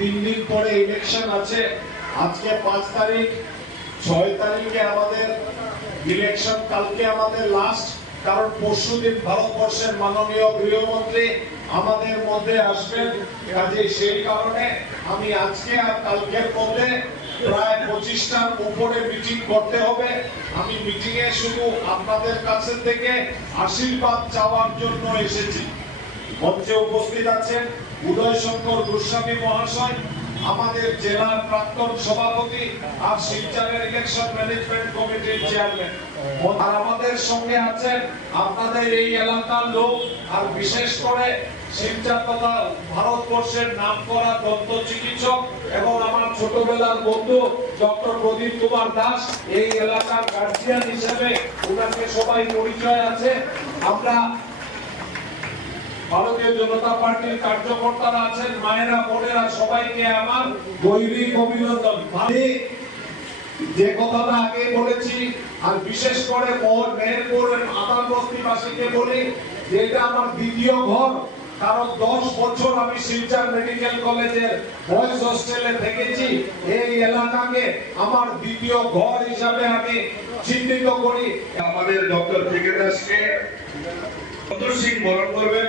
3 দিন পরে ইলেকশন আছে। আজকে 5 তারিখ, 6 তারিখে আমাদের ইলেকশন, কালকে আমাদের লাস্ট। কারণ পরশুদিন ভারতবর্ষের মাননীয় গৃহমন্ত্রী আমাদের মধ্যে আসবেন। কাজে সেই কারণে আমি আজকে আর কালকের মধ্যে প্রায় 25টার উপরে মিটিং করতে হবে। আমি মিটিং এ শুধু আপনাদের কাছে থেকে আশীর্বাদ চাওয়ার জন্য এসেছি। মঞ্চে উপস্থিত আছেন উদয় শঙ্কর গোস্বামী মহাশয়, আমাদের জেলার প্রাক্তন সভাপতি আর শিলচরের ইলেকশন ম্যানেজমেন্ট কমিটির চেয়ারম্যান। আর আমাদের সঙ্গে আছেন আপনাদের এই এলাকার লোক, আর বিশেষ করে শিলচর তথা ভারতবর্ষের নামকরা দন্ত চিকিৎসক এবং আমার ছোটবেলার বন্ধু ডক্টর প্রদীপ কুমার দাস, এই এলাকার গার্জিয়ান হিসেবে ওনাকে সবাই পরিচয় আছে। আমরা ভারতীয় জনতা পার্টির কার্যকর্তারা আছেন, মায়েরা বোনেরা, সবাইকে আমার গৈরিক অভিনন্দন। যে কথাটা আগে বলেছি, আর বিশেষ করে মেহেরপুরের আদার বস্তিবাসীকে বলি যে এটা আমার দ্বিতীয় ঘর। কারণ 10 বছর আমি শিলচর মেডিকেল কলেজের বয়েজ হোস্টেলে থেকেছি। এই এলাকাকে আমার দ্বিতীয় ঘর হিসাবে আমি চিহ্নিত করি। আমাদের ডক্টর থেকে দাসকে সিং বরণ করবেন।